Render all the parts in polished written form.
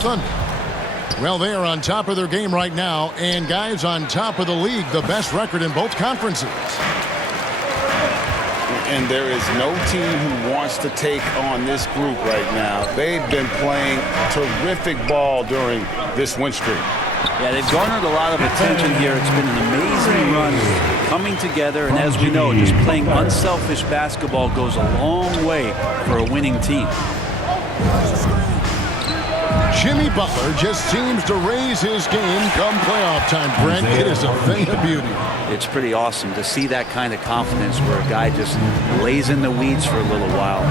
Thunder. Well, they are on top of their game right now, and guys, on top of the league, the best record in both conferences. And there is no team who wants to take on this group right now. They've been playing terrific ball during this win streak. Yeah, they've garnered a lot of attention here. It's been an amazing run coming together, and as we know, just playing unselfish basketball goes a long way for a winning team. Jimmy Butler just seems to raise his game come playoff time, Brent. It is a thing of beauty. It's pretty awesome to see that kind of confidence where a guy just lays in the weeds for a little while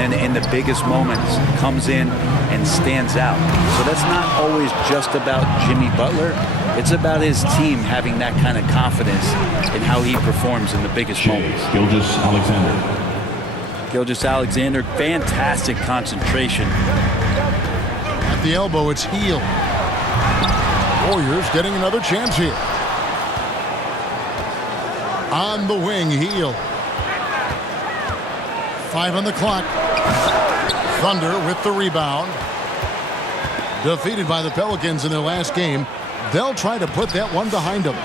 and then in the biggest moments comes in and stands out. So that's not always just about Jimmy Butler. It's about his team having that kind of confidence in how he performs in the biggest moments. Gilgeous-Alexander, fantastic concentration. At the elbow, it's Hield. Warriors getting another chance here. On the wing, Hield. 5 on the clock. Thunder with the rebound. Defeated by the Pelicans in their last game. They'll try to put that one behind them.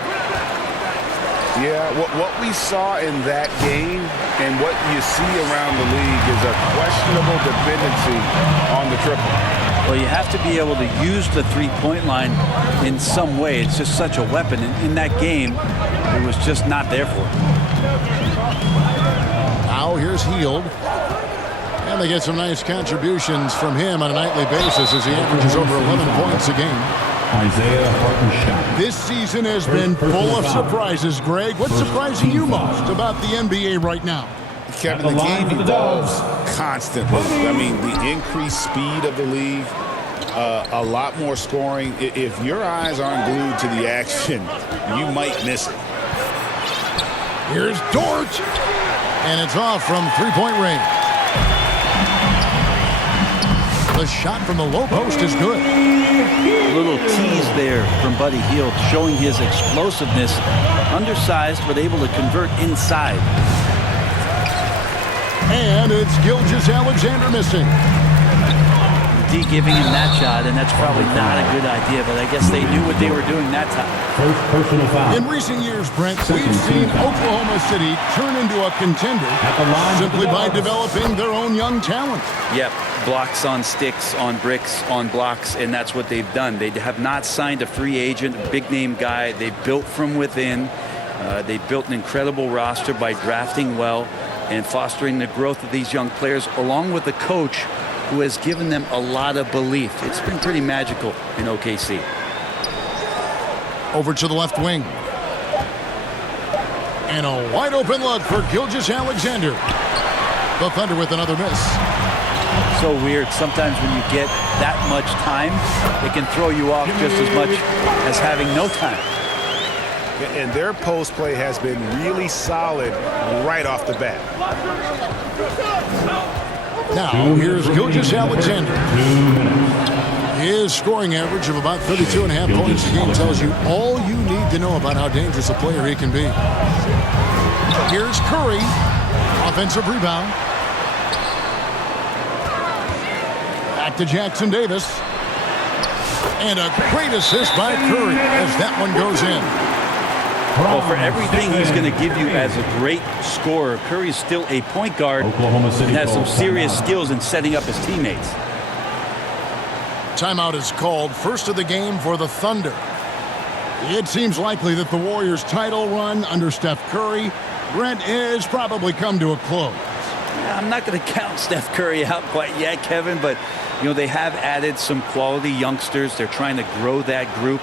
Yeah, what we saw in that game and what you see around the league is a questionable dependency on the triple. Well, you have to be able to use the three-point line in some way. It's just such a weapon. And in that game, it was just not there for him. Now here's Hield. And they get some nice contributions from him on a nightly basis as he averages over 11 points a game. Isaiah Hartenstein. This season has been full of surprises, Greg. What's surprising you most about the NBA right now? Kevin, the game evolves constantly. I mean, the increased speed of the league, a lot more scoring. If your eyes aren't glued to the action, you might miss it. Here's Dort. And it's off from three-point range. The shot from the low post is good. A little tease there from Buddy Hield, showing his explosiveness. Undersized, but able to convert inside. And it's Gilgeous-Alexander missing. D giving him that shot, and that's probably not a good idea, but I guess they knew what they were doing that time. First personal foul. In recent years, Brent, we've seen Oklahoma City turn into a contender simply by developing their own young talent. Yep, blocks on sticks, on bricks, on blocks, and that's what they've done. They have not signed a free agent, a big-name guy. They built from within. They built an incredible roster by drafting well and fostering the growth of these young players, along with the coach who has given them a lot of belief. It's been pretty magical in OKC. Over to the left wing. And a wide open look for Gilgeous-Alexander. The Thunder with another miss. So weird. Sometimes when you get that much time, it can throw you off just as much as having no time. And their post play has been really solid right off the bat. Now, here's Gilgeous-Alexander. His scoring average of about 32.5 points a game tells you all you need to know about how dangerous a player he can be. Here's Curry. Offensive rebound. Back to Jackson Davis. And a great assist by Curry as that one goes in. Well, for everything he's going to give you as a great scorer, Curry's still a point guard Oklahoma City and has some serious skills in setting up his teammates. Timeout is called. First of the game for the Thunder. It seems likely that the Warriors' title run under Steph Curry, Brent, has probably come to a close. I'm not going to count Steph Curry out quite yet, Kevin, but you know they have added some quality youngsters. They're trying to grow that group.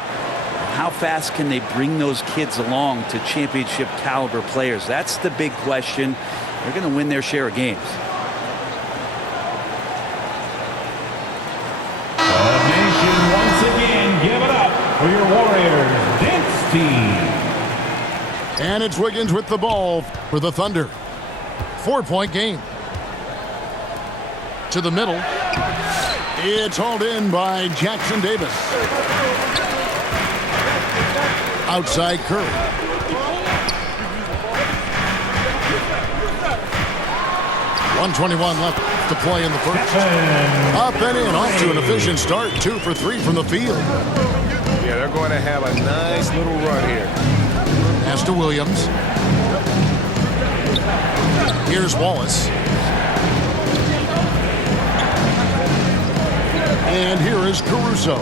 How fast can they bring those kids along to championship caliber players? That's the big question. They're going to win their share of games. The nation once again give it up for your Warriors dance team. And it's Wiggins with the ball for the Thunder. 4-point game. To the middle. It's hauled in by Jackson Davis. Outside Curry. 1:21 left. left to play in the first. Up and in, off to an efficient start. 2 for 3 from the field. Yeah, they're going to have a nice little run here. Pass to Williams. Here's Wallace. And here is Caruso.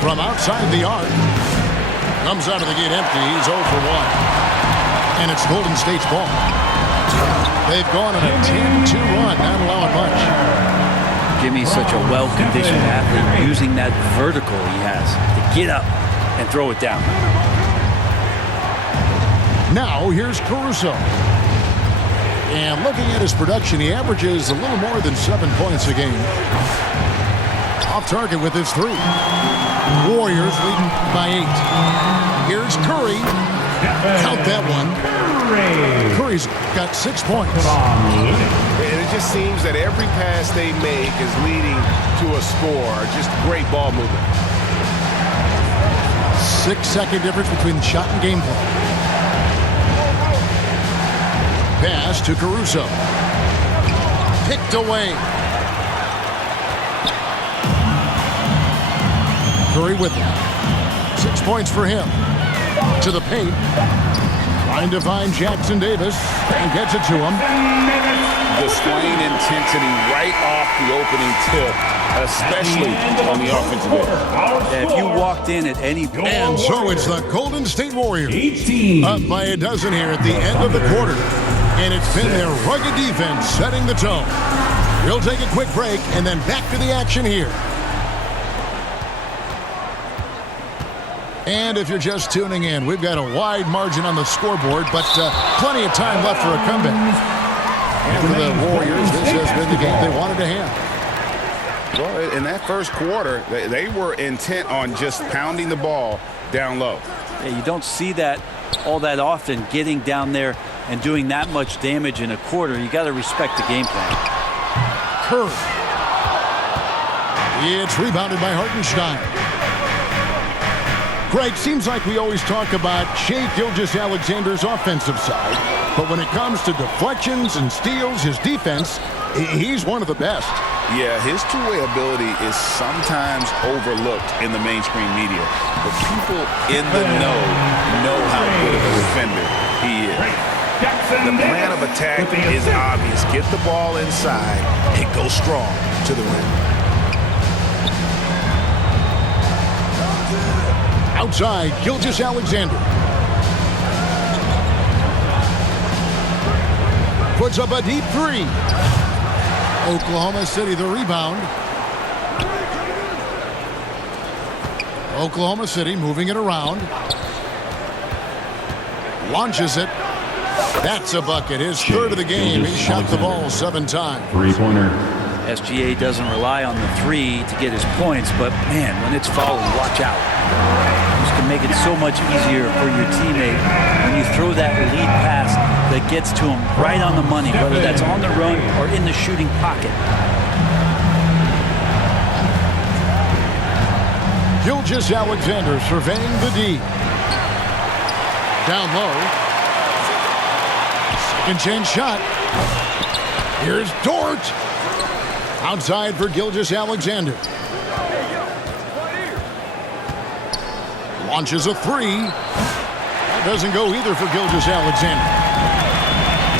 From outside the arc. Comes out of the gate empty. He's 0 for 1. And it's Golden State's ball. They've gone on a 10-2 run, not allowing much. Jimmy's such a well-conditioned athlete, using that vertical he has to get up and throw it down. Now here's Caruso. And looking at his production, he averages a little more than 7 points a game. Off target with his 3. Warriors leading by 8. Here's Curry. Count that one. Curry's got 6 points. And it just seems that every pass they make is leading to a score. Just great ball movement. 6-second difference between the shot and gameplay. Pass to Caruso. Picked away. Curry with him. 6 points for him. To the paint. Trying to find Jackson Davis. And gets it to him. Displaying intensity right off the opening tip, especially on the offensive end. If you walked in at any point. And so it's the Golden State Warriors. Up by a dozen here at the end of the quarter. And it's been their rugged defense setting the tone. We'll take a quick break and then back to the action here. And if you're just tuning in, we've got a wide margin on the scoreboard, but plenty of time left for a comeback. And for the Warriors, this has been the game they wanted to have. Well, in that first quarter, they were intent on just pounding the ball down low. Yeah, you don't see that all that often, getting down there and doing that much damage in a quarter. You got to respect the game plan. Curry. It's rebounded by Hartenstein. Greg, seems like we always talk about Shai Gilgeous-Alexander's offensive side, but when it comes to deflections and steals, his defense, he's one of the best. Yeah, his two-way ability is sometimes overlooked in the mainstream media, but people in the know how good of a defender he is. The plan of attack is obvious. Get the ball inside and go strong to the rim. Outside, Gilgeous-Alexander. Puts up a deep 3. Oklahoma City the rebound. Oklahoma City moving it around. Launches it. That's a bucket. His third of the game. He shot the ball 7 times. Three-pointer. SGA doesn't rely on the 3 to get his points, but man, when it's fouled, watch out. This can make it so much easier for your teammate when you throw that lead pass that gets to him right on the money, whether that's on the run or in the shooting pocket. Gilgeous-Alexander surveying the D. Down low. Second chance shot. Here's Dort. Outside for Gilgeous-Alexander. Launches a 3. That doesn't go either for Gilgeous-Alexander.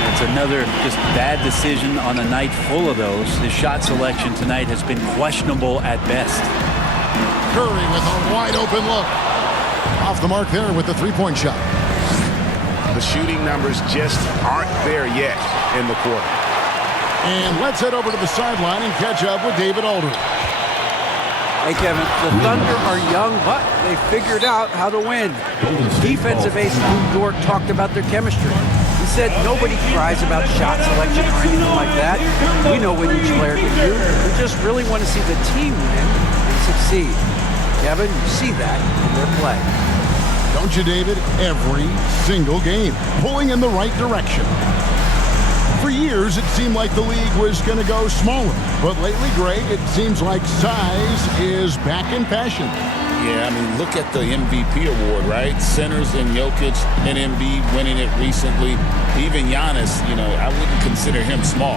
It's another just bad decision on a night full of those. His shot selection tonight has been questionable at best. Curry with a wide open look. Off the mark there with the 3-point shot. The shooting numbers just aren't there yet in the quarter. And let's head over to the sideline and catch up with David Aldridge. Hey, Kevin, the Thunder are young, but they figured out how to win. Defensive ace Lou Dort talked about their chemistry. He said nobody cries about shot selection or anything like that. We know what each player can do. We just really want to see the team win and succeed. Kevin, you see that in their play. Don't you, David? Every single game, pulling in the right direction. For years, it seemed like the league was going to go smaller. But lately, Greg, it seems like size is back in fashion. Yeah, I mean, look at the MVP award, right? Centers and Jokic and Embiid winning it recently. Even Giannis, I wouldn't consider him small.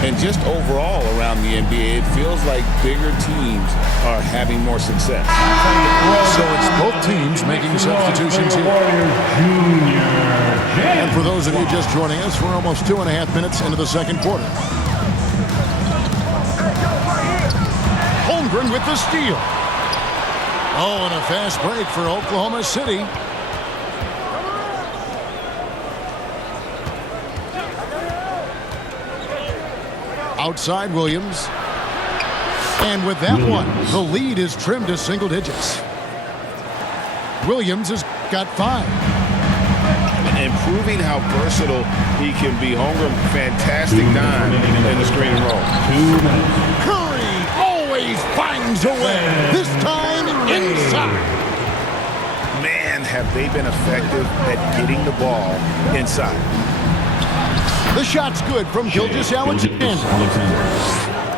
And just overall around the NBA, it feels like bigger teams are having more success. So it's both teams making substitutions here. And for those of you just joining us, we're almost 2.5 minutes into the second quarter. Holmgren with the steal. Oh, and a fast break for Oklahoma City. Outside Williams. And with that one, the lead is trimmed to single digits. Williams has got 5. And proving how versatile he can be. Holmgren, fantastic dime in the screen and roll. Curry always finds a way. This time inside. Man, have they been effective at getting the ball inside. The shot's good from Gilgeous-Alexander.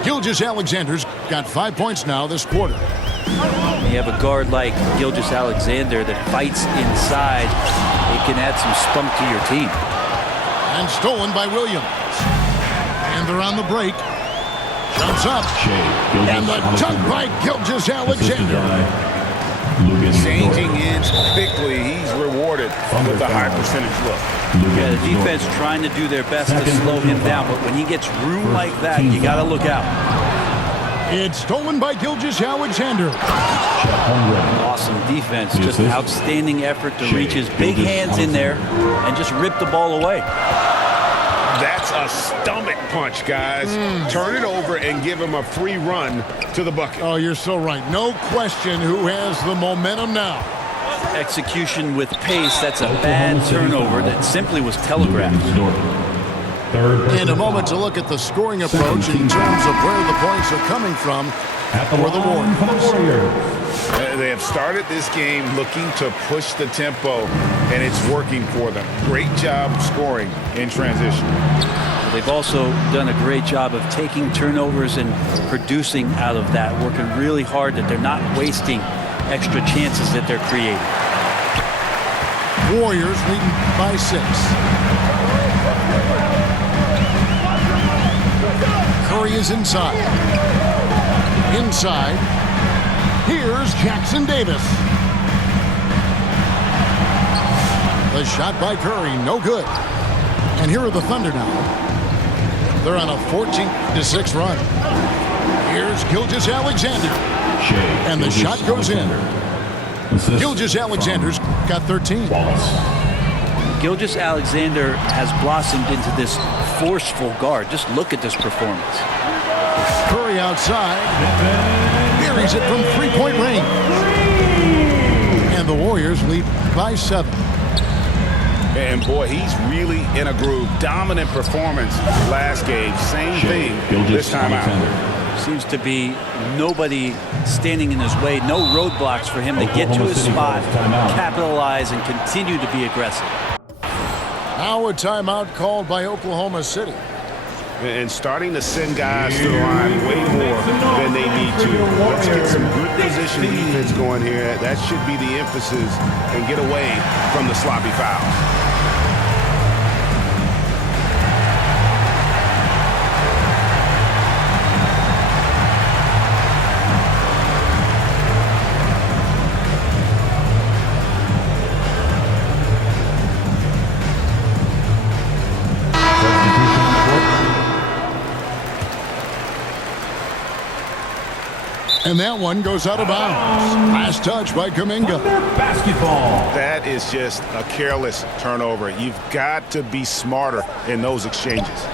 Gilgeous-Alexander's got 5 points now this quarter. You have a guard like Gilgeous-Alexander that fights inside. It can add some spunk to your team. And stolen by Williams. And they're on the break. Jumps up. And the dunk by Gilgeous-Alexander. Changing ends quickly. He's rewarded with a high percentage look. Yeah, the defense trying to do their best to slow him down, but when he gets room like that, you got to look out. It's stolen by Gilgeous-Alexander. Awesome defense, just outstanding effort to reach his big hands in there and just rip the ball away. That's a stomach punch, guys. Turn it over and give him a free run to the bucket. Oh, you're so right. No question who has the momentum now. Execution with pace, that's a bad turnover that simply was telegraphed. In a moment to look at the scoring approach in terms of where the points are coming from for the Warriors. They have started this game looking to push the tempo, and it's working for them. Great job scoring in transition. They've also done a great job of taking turnovers and producing out of that, working really hard that they're not wasting extra chances that they're creating. Warriors leading by 6. Curry is inside. Inside. Here's Jackson Davis. The shot by Curry, no good. And here are the Thunder now. They're on a 14-6 run. Here's Gilgeous-Alexander. And the shot goes in. Gilgeous-Alexander's got 13. Gilgeous-Alexander has blossomed into this forceful guard. Just look at this performance. Curry outside. Buries it from three-point range. And the Warriors lead by 7. And boy, he's really in a groove. Dominant performance last game. Same thing this time out. Seems to be nobody standing in his way. No roadblocks for him to get to his spot, capitalize, and continue to be aggressive. Now a timeout called by Oklahoma City. And starting to send guys to the line way more than they need to. Let's get some good position defense going here. That should be the emphasis and get away from the sloppy fouls. And that one goes out of bounds. Last touch by Kuminga. Basketball. That is just a careless turnover. You've got to be smarter in those exchanges.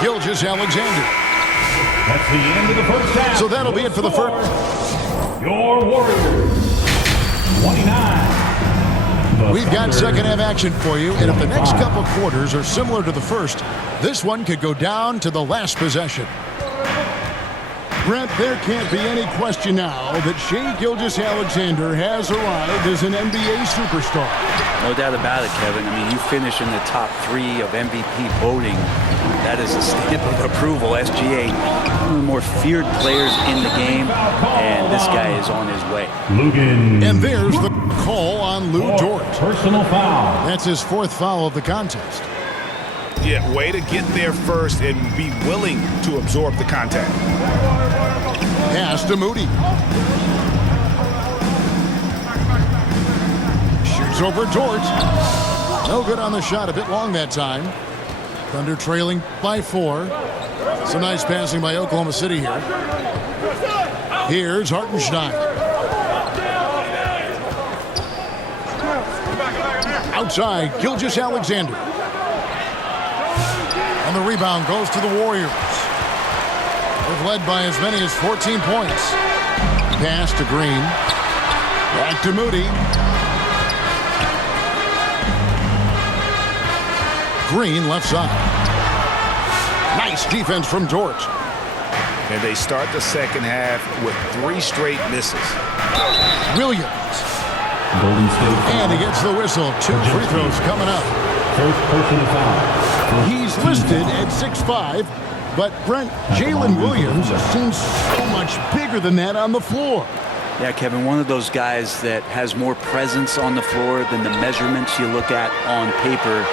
Gilgeous-Alexander. That's the end of the first half. So that'll be it for the first. Your Warriors, 29. We've got second half action for you, and if the next couple quarters are similar to the first, this one could go down to the last possession. Brent, there can't be any question now that Shai Gilgeous-Alexander has arrived as an NBA superstar. No doubt about it, Kevin. I mean, you finish in the top 3 of MVP voting. That is a stamp of approval. SGA, one of the more feared players in the game, and this guy is on his way. Lugan. And there's the call on Lou Dort. Personal foul. That's his 4th foul of the contest. Yeah, way to get there first and be willing to absorb the contact. Pass to Moody. Shoots over Dort. No good on the shot. A bit long that time. Thunder trailing by 4. Some nice passing by Oklahoma City here. Here's Hartenstein. Outside, Gilgeous-Alexander. And the rebound goes to the Warriors. They've led by as many as 14 points. Pass to Green. Back to Moody. Green left side. Nice defense from Dort. And they start the second half with 3 straight misses. Williams. Golden State foul. And he gets the whistle. 2 free throws coming up. First personal foul. He's listed at 6'5", but Brent, Jalen Williams seems so much bigger than that on the floor. Yeah, Kevin, one of those guys that has more presence on the floor than the measurements you look at on paper.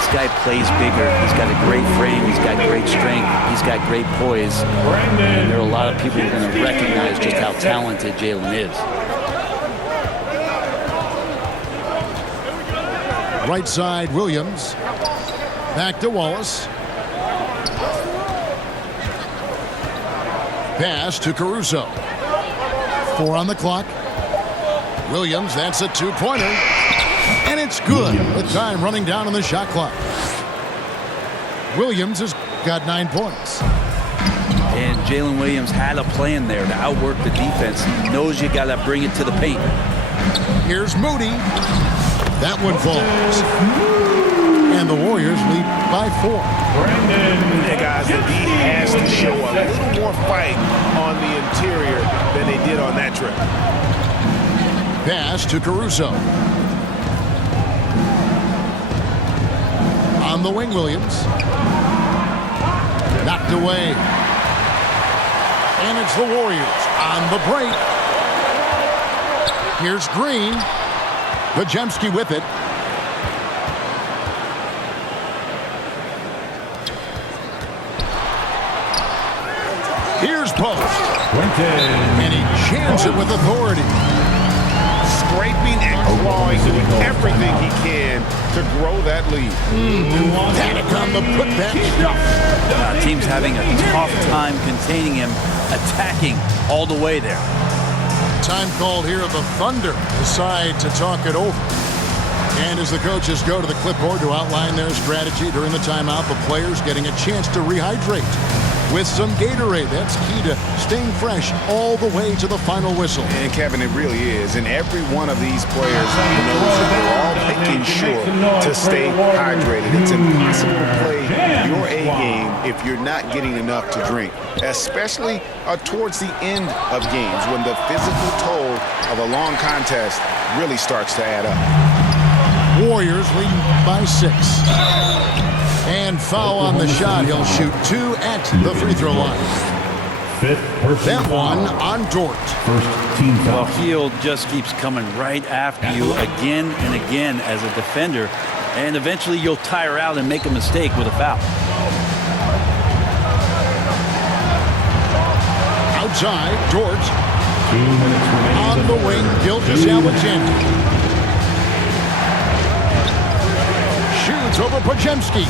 This guy plays bigger. He's got a great frame. He's got great strength. He's got great poise. And there are a lot of people who are going to recognize just how talented Jalen is. Right side, Williams. Back to Wallace. Pass to Caruso. 4 on the clock. Williams, that's a 2-pointer. And it's good with time running down on the shot clock. Williams has got 9 points. And Jalen Williams had a plan there to outwork the defense. He knows you got to bring it to the paint. Here's Moody. That one falls. And the Warriors lead by 4. Hey guys, the D has to show a little more fight on the interior than they did on that trip. Pass to Caruso. On the wing, Williams. Knocked away. And it's the Warriors on the break. Here's Green. Podziemski with it. Here's Post. And he jams it with authority. Scraping and clawing, doing everything he can to grow that lead. Panic on the putback stuff. Team's having a tough time containing him, attacking all the way there. Time called here. The Thunder decide to talk it over. And as the coaches go to the clipboard to outline their strategy during the timeout, the players getting a chance to rehydrate with some Gatorade. That's key to staying fresh all the way to the final whistle. And Kevin, it really is. And every one of these players knows that they're all making sure to stay hydrated. It's impossible to play your A game if you're not getting enough to drink, especially towards the end of games when the physical toll of a long contest really starts to add up. Warriors leading by 6. And foul on the shot. He'll shoot 2 at the free throw line. That one on Dort. First team foul. Well, Hield just keeps coming right after you again and again as a defender. And eventually you'll tire out and make a mistake with a foul. Outside, Dort. 2 minutes remaining. On the wing, Gilgeous-Alexander. Shoots over Podziemski.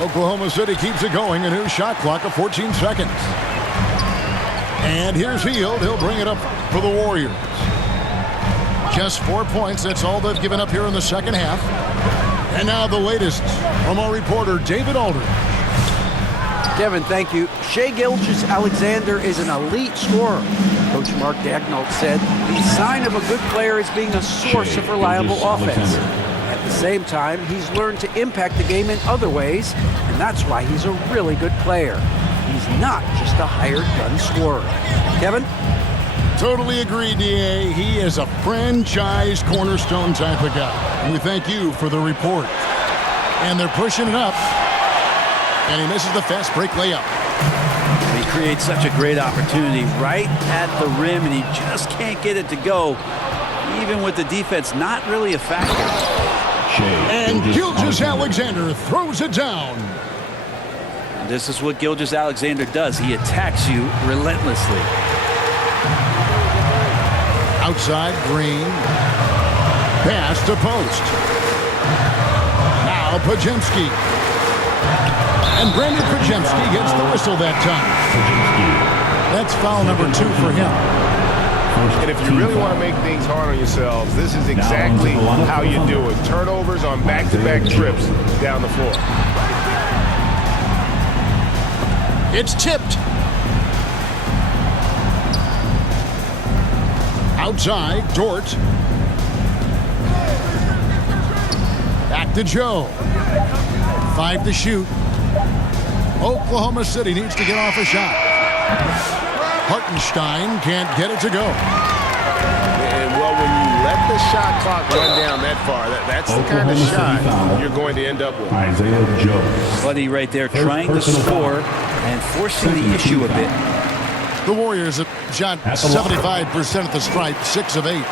Oklahoma City keeps it going. A new shot clock of 14 seconds. And here's Hield. He'll bring it up for the Warriors. Just 4 points. That's all they've given up here in the second half. And now the latest from our reporter, David Aldridge. Kevin, thank you. Shai Gilgeous-Alexander is an elite scorer. Coach Mark Daigneault said the sign of a good player is being a source of reliable offense. At the same time, he's learned to impact the game in other ways, and that's why he's a really good player. he's not just a hired gun scorer. Kevin? Totally agree, DA. He is a franchise cornerstone type of guy. And we thank you for the report. And they're pushing it up. And he misses the fast break layup. He creates such a great opportunity right at the rim, and he just can't get it to go, even with the defense not really a factor. And Gilgeous-Alexander throws it down. And this is what Gilgeous-Alexander does. He attacks you relentlessly. Outside, Green. Pass to post. Now Podziemski. And Brandon Podziemski gets the whistle that time. That's foul number 2 for him. And if you really want to make things hard on yourselves, this is exactly how you do it. Turnovers on back-to-back trips down the floor. It's tipped. Outside, Dort. Back to Joe. 5 to shoot. Oklahoma City needs to get off a shot. Hartenstein can't get it to go. And well, when you let the shot clock run down that far, that's the kind of shot you're going to end up with. Isaiah Joe. Buddy right there trying to score and forcing the issue a bit. The Warriors have shot 75% at the stripe, 6 of 8.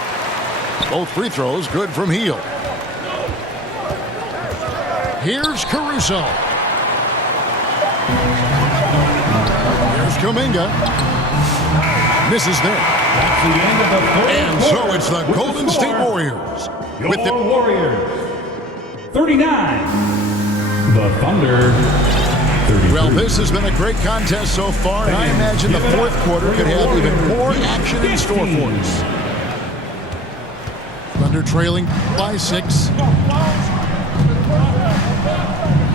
Both free throws good from Hield. Here's Caruso. Here's Kuminga. Misses there. That's the end of the third And quarter. so it's the Golden State Warriors. Your With the Warriors, 39. The Thunder, 33. Well, this has been a great contest so far, and I imagine the fourth quarter could have even more action in store for us. Thunder trailing by 6.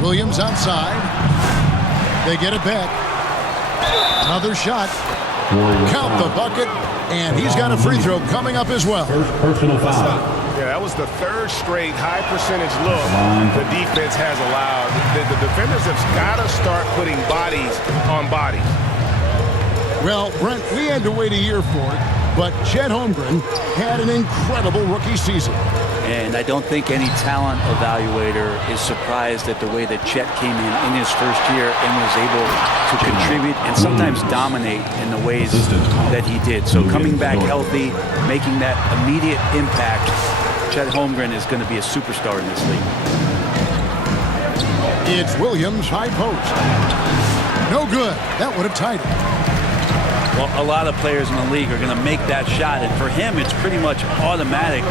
Williams outside. They get it back. Another shot. Count the bucket, and he's got a free throw coming up as well. First personal foul. Yeah, that was the third straight high percentage look the defense has allowed. The defenders have got to start putting bodies on bodies. Well, Brent, we had to wait a year for it, but Chet Holmgren had an incredible rookie season. And I don't think any talent evaluator is surprised at the way that Chet came in his first year and was able to contribute and sometimes dominate in the ways that he did. So coming back healthy, making that immediate impact, Chet Holmgren is going to be a superstar in this league. It's Williams, high post. No good. That would have tied it. Well, a lot of players in the league are going to make that shot, and for him, it's pretty much automatic.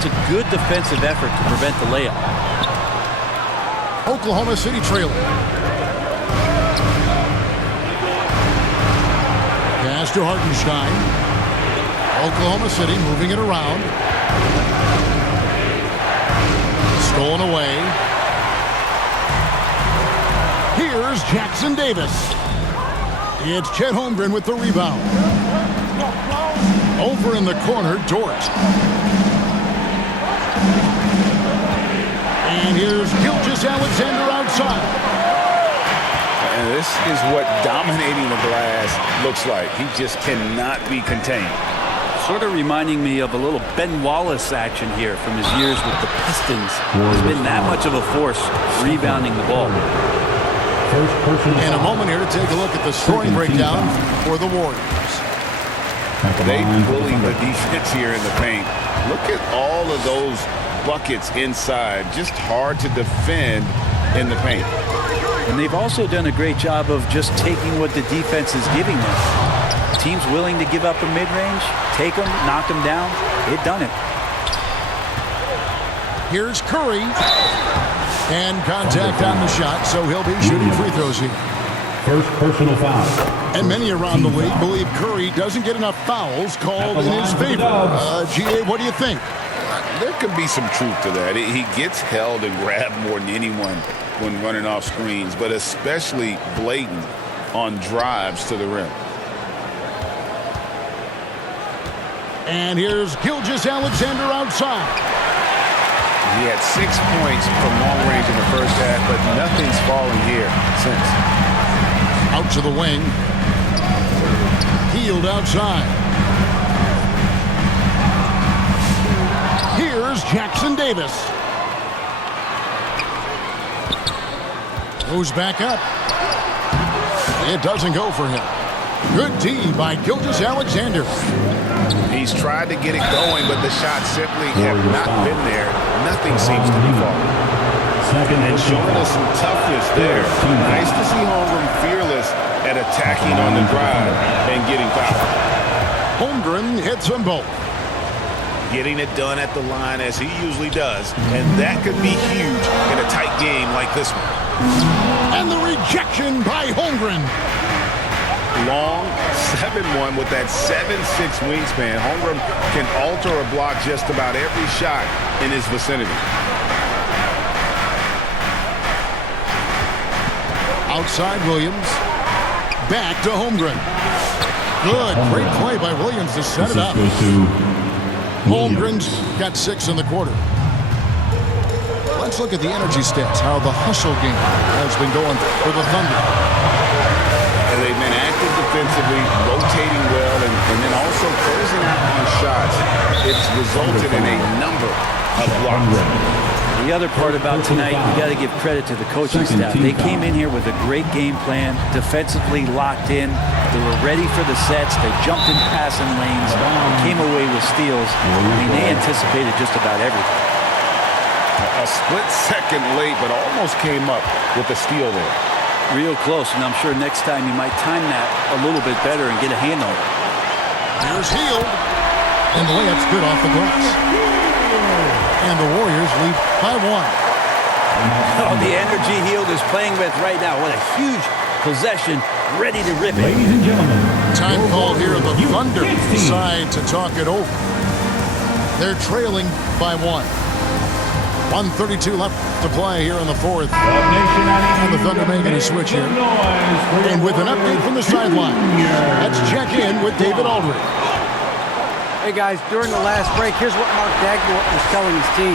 It's a good defensive effort to prevent the layup. Oklahoma City trailing. Pass to Hartenstein. Oklahoma City moving it around. Stolen away. Here's Jackson Davis. It's Chet Holmgren with the rebound. Over in the corner, Dort. And here's Gilgeous-Alexander outside. And this is what dominating the glass looks like. He just cannot be contained. Sort of reminding me of a little Ben Wallace action here from his years with the Pistons. He's been that much of a force rebounding the ball. In a moment here to take a look at the scoring breakdown for the Warriors. They bullied the defense here in the paint. Look at all of those buckets inside. Just hard to defend in the paint. And they've also done a great job of just taking what the defense is giving them. Teams willing to give up a mid-range, take them, knock them down. They've done it. Here's Curry. And contact on the shot, so he'll be shooting free throws here. First personal foul. And many around the league believe Curry doesn't get enough fouls called in his favor. GA, what do you think? There could be some truth to that. He gets held and grabbed more than anyone when running off screens, but especially blatant on drives to the rim. And here's Gilgeous-Alexander outside. He had 6 points from long range in the first half, but nothing's fallen here since. Out to the wing. Healed outside. Here's Jackson Davis. Goes back up. It doesn't go for him. Good D by Gilgeous-Alexander. He's tried to get it going, but the shots simply have not been there. Nothing seems to be falling. And showing us some toughness there. Nice to see Holmgren fearless at attacking on the drive and getting fouled. Holmgren hits them both. Getting it done at the line as he usually does. And that could be huge in a tight game like this one. And the rejection by Holmgren. Long 7-1 with that 7'6" wingspan. Holmgren can alter or block just about every shot in his vicinity. Outside Williams. Back to Holmgren. Good. Great play by Williams to set it up. Holmgren's got 6 in the quarter. Let's look at the energy stats, how the hustle game has been going for the Thunder. And they've been active defensively, rotating well, and then also closing out on shots. It's resulted in a number of blocks. The other part about tonight, you got to give credit to the coaching staff. They came in here with a great game plan, defensively locked in. They were ready for the sets. They jumped in passing lanes, came away with steals. I mean, they anticipated just about everything. A split second late, but almost came up with a steal there. Real close, and I'm sure next time you might time that a little bit better and get a hand on it. Here's Hield, and the layup's good off the glass. And the Warriors lead by 1. Oh, the energy Hield is playing with right now. What a huge possession, ready to rip it. Ladies and gentlemen, Time called here. The Thunder decide to talk it over. They're trailing by 1. 1:32 left to play here in the fourth. And the Thunder making a switch here. And with an update from the sideline, let's check in with David Aldridge. Hey guys, during the last break, here's what Mark Daigneault was telling his team.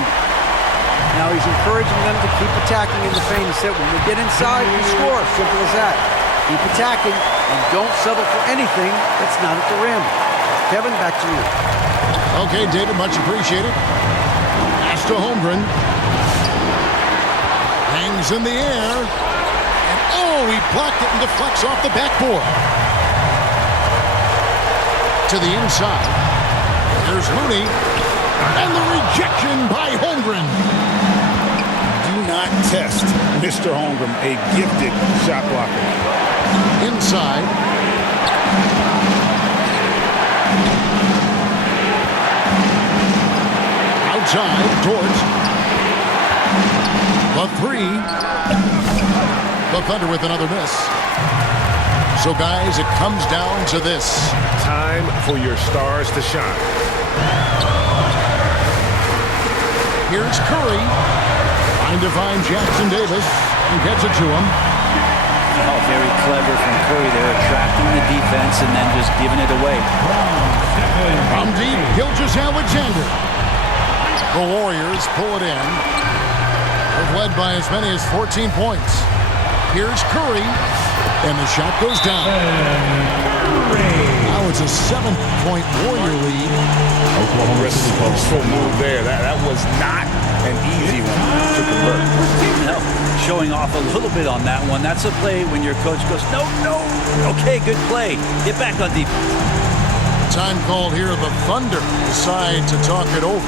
Now he's encouraging them to keep attacking in the paint. He said, when we get inside, we score. Simple as that. Keep attacking and don't settle for anything that's not at the rim. Kevin, back to you. Okay, David, much appreciated. Pass to Holmgren. Hangs in the air. And oh, he blocked it and deflects off the backboard. To the inside. There's Looney, and the rejection by Holmgren. Do not test Mr. Holmgren, a gifted shot blocker. Inside. Outside, Dort. The 3. The Thunder with another miss. So, guys, it comes down to this. Time for your stars to shine. Here's Curry. Trying to find Jackson Davis and gets it to him. Oh, very clever from Curry there, attracting the defense and then just giving it away. From deep, Gilgeous-Alexander. The Warriors pull it in. They've led by as many as 14 points. Here's Curry. And the shot goes down. Now it's a 7-point Warrior lead. Resourceful move there. That was not an easy one to convert. No, showing off a little bit on that one. That's a play when your coach goes, no. Okay, good play. Get back on defense. Time called here. The Thunder decide to talk it over.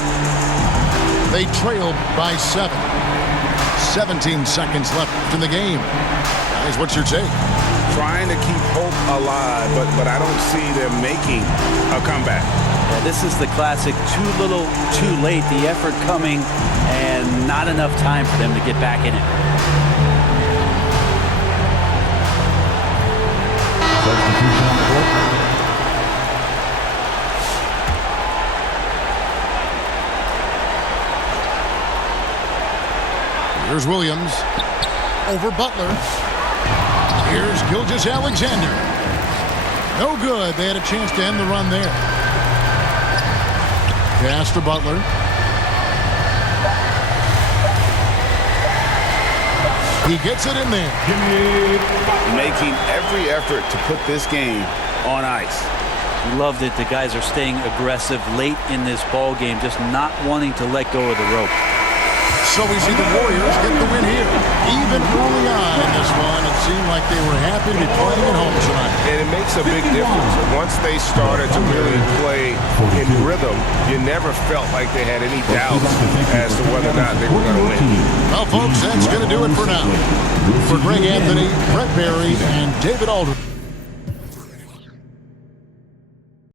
They trailed by 7. 17 seconds left in the game. Guys, what's your take? Trying to keep hope alive, but I don't see them making a comeback. Yeah, this is the classic too little, too late. The effort coming and not enough time for them to get back in it. substitution on the court. Here's Williams. Over Butler. Here's Gilgeous-Alexander. No good. They had a chance to end the run there. Pass to Butler. He gets it in there. Making every effort to put this game on ice. Love that the guys are staying aggressive late in this ball game, just not wanting to let go of the rope. So we see the Warriors get the win here. Even early on in this one, it seemed like they were happy to be playing at home tonight. And it makes a big difference. Once they started to really play in rhythm, you never felt like they had any doubts as to whether or not they were going to win. Well, folks, that's going to do it for now. For Greg Anthony, Brett Barry, and David Aldridge.